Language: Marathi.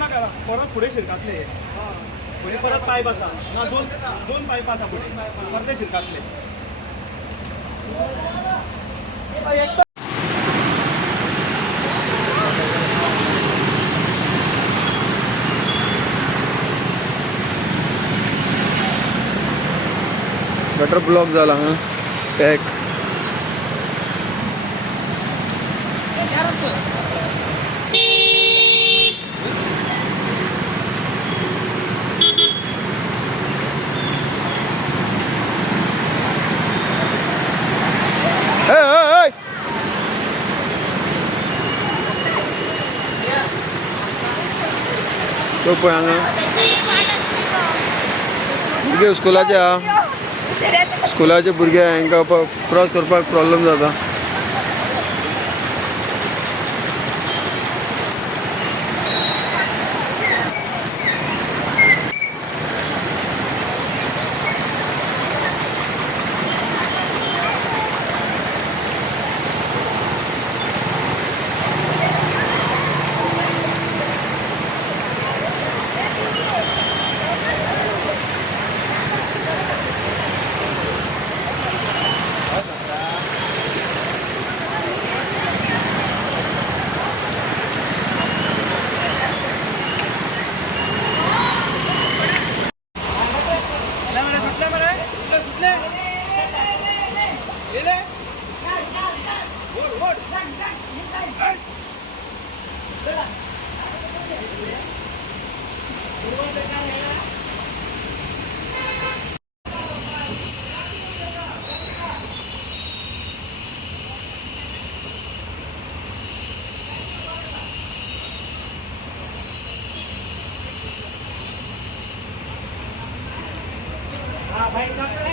नका परत पुढे शिरकातले पुढे परत पाय बसा ना दोन पाय बसा पुढे परत शिरकातले गटर ब्लॉक झाला हा पॅक तो पण स्कुलाचे भुरगे हांकां क्रॉस करपाक प्रॉब्लेम जाता भाई